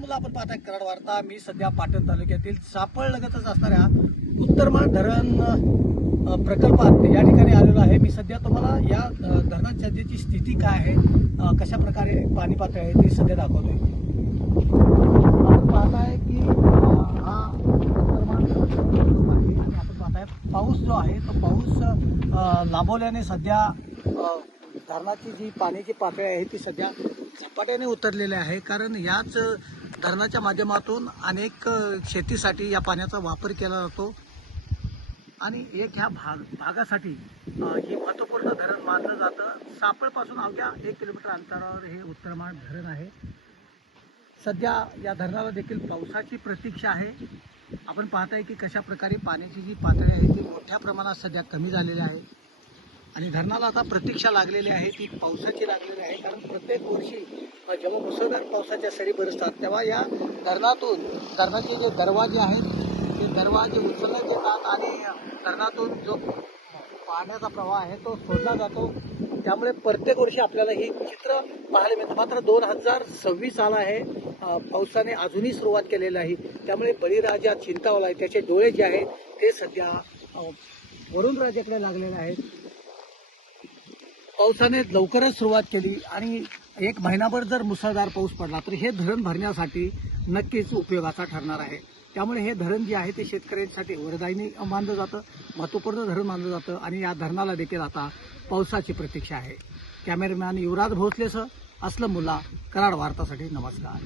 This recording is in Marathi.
मुलं आपण पाहताय कराड वार्ता. मी सध्या पाटण तालुक्यातील सापळ लगतच असणाऱ्या उत्तरमाळ धरण प्रकल्पात या ठिकाणी आलेलो आहे. मी सध्या तुम्हाला या धरणात सध्याची स्थिती काय आहे, कशा प्रकारे पाणी पातळी आहे ते सध्या दाखवतोय. आपण पाहताय की हा उत्तरमाळ धरण प्रकल्प आहे आणि आपण पाहताय पाऊस जो आहे तो पाऊस लांबवल्याने सध्या धरणाची जी पाण्याची पातळी आहे ती सध्या झपाट्याने उतरलेली आहे. कारण याच धरणाच्या माध्यमातून अनेक शेतीसाठी या पाण्याचा वापर केला जातो आणि एक ह्या भागासाठी हे महत्त्वपूर्ण धरण मानलं जातं. सापळपासून अवघ्या 1 किलोमीटर अंतरावर हे उत्तरमाळ धरण आहे. सध्या या धरणाला देखील पावसाची प्रतीक्षा आहे. आपण पाहताय की कशा प्रकारे पाण्याची जी पातळी आहे ती मोठ्या प्रमाणात सध्या कमी झालेली आहे आणि धरणाला आता प्रतीक्षा लागलेली आहे ती पावसाची लागलेली आहे. कारण प्रत्येक वर्षी जेव्हा मुसळधार पावसाच्या सरी बरसतात तेव्हा या धरणाचे जे दरवाजे आहेत ते दरवाजे उचलले जातात आणि धरणातून जो पाण्याचा प्रवाह आहे तो सोडला जातो. त्यामुळे प्रत्येक वर्षी आपल्याला हे चित्र पाहायला मिळतं. मात्र 2026 आला आहे, पावसाने अजूनही सुरुवात केलेली आहे. त्यामुळे बळीराजा चिंतावला आहे, त्याचे डोळे जे आहेत ते सध्या वरुण राजाकडे लागलेले आहेत. पावसाने लवकरच सुरुवात केली आणि 1 महिनाभर जर मुसळधार पाऊस पडला तर हे धरण भरण्यासाठी नक्कीच उपयोगाचा ठरणार आहे. त्यामुळे हे धरण जे आहे ते शेतकऱ्यांसाठी वरदायिनी मानलं जातं, महत्त्वपूर्ण धरण मानलं जातं आणि या धरणाला देखील आता पावसाची प्रतीक्षा आहे. कॅमेरामॅन युवराज भोसलेसह असलम मुल्ला, कराड वार्तासाठी. नमस्कार.